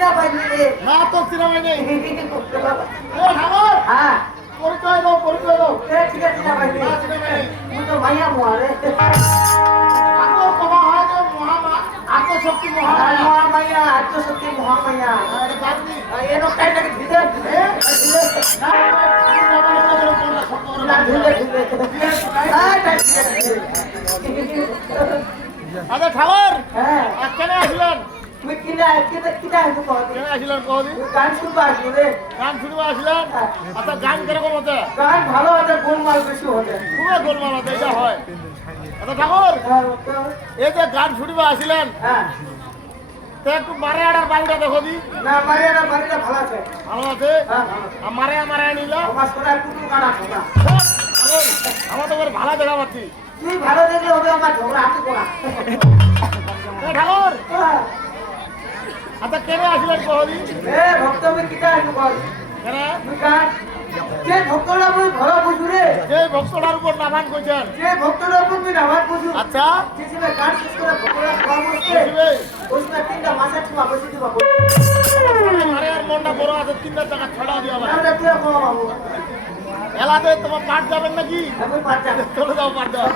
চিনা পাইনি রে না তো চিনা পাইনি হ্যাঁ পরিচয় দাও ঠিক আছে চিনা পাইনি তুই তো মাইয়া মোয়া রে আগো কবা হয় যে আত্মশক্তি মহামায়া আত্মশক্তি মহামায়া এনো কাইটাকে ঢিলে আচ্ছা ঠাকুর হ্যাঁ কেন আসলেন তুমি কিনা আসবো কেন আসলেন কদিন গান শুনবো আসবো রে গান শুনবো আসলেন আচ্ছা গান কিরকম হচ্ছে গান ভালো আছে গোলমাল বেশি হচ্ছে খুবই গোলমাল হচ্ছে এটা হয় আচ্ছা ঠাকুর এই যে গান শুনবো আসলেন হ্যাঁ তো একটু মারে আড়ার বাড়িটা দেখো দি না মারিয়াটা বাড়িটা ভালো আছে ভালো আছে হ্যাঁ ভালো আর মারে নিল আমার সোনার কুটুম কানা ঠোকা আমার তো বেশ ভালো দেখা পাচ্ছি তুই ভালো দেখলে হবে আমার ঝগড়া হাতে করা ঠাকুর আচ্ছা কেন আসলেন কহদি এ ভক্ত আমি কিটা আসবো কর কেন তুই গান যে ভক্তরা মুই ভালো বুঝু রে যে ভক্তটার উপর নামান করছেন যে ভক্তরা তুমি নামাজ বুঝু আচ্ছা কিসিবে গান শেষ করে ভক্তরা খাওয়া বসতে বুঝবে ওই সময় তিনটা মাসের ছোঁয়া বসে দিবা মারে আর মনটা বড় আছে 3 টাকা ছড়া দিও আমার আমরা তুই খাওয়া বাবু এলাতে তোমার পাঠ যাবেন নাকি আমি পাচ্ছা চলে যাও পাঠ দাও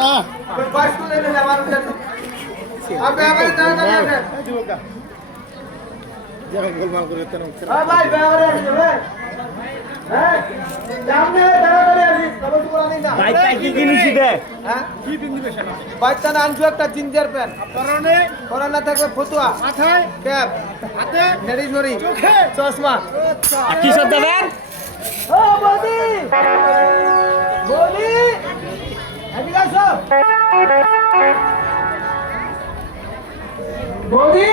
না গোলমাল করে বাচ্চা আনছো একটা জিঞ্জার প্যান্ট করোনা থাকবে ফতুয়া মাথায় ক্যাপ হাতে নেড়ি ঝড়ি চোখে চশমা কি সব দেবেন ও বৌদি বৌদি এদিকে আসো বৌদি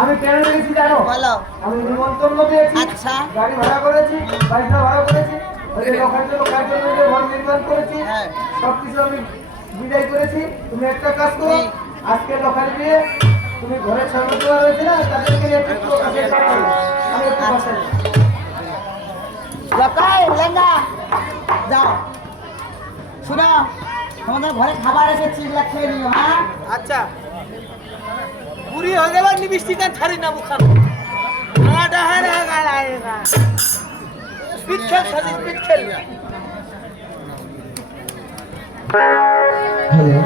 আমি কেন লেগেছি জানো বলো আমি নিমন্ত্রণ দিয়েছি আচ্ছা গাড়ি ভাড়া করেছি বাড়িটা ভাড়া করেছি ওই লোকের জন্য কার্যালয়ে ঘর নির্মাণ করেছি হ্যাঁ। সবকিছু আমি বিদায় করেছি তুমি একটা কাজ করো আজকে লোকাল গিয়ে তুমি ঘরে ছাড়া দেওয়া রয়েছে না তাদেরকে নিয়ে একটু কাছে যাও। আমি একটু বাসায় যাই। লকাই লেঙ্গা যাও শুনো তোমাদের ঘরে খাবার এসেছি এগুলা খেয়ে নিও হ্যাঁ আচ্ছা পুরি হয়ে গেল নিবিষ্টি কান ছাড়ি না মুখান আডা হারা গালায়গা স্পিড খেল সাজি স্পিড খেল হ্যালো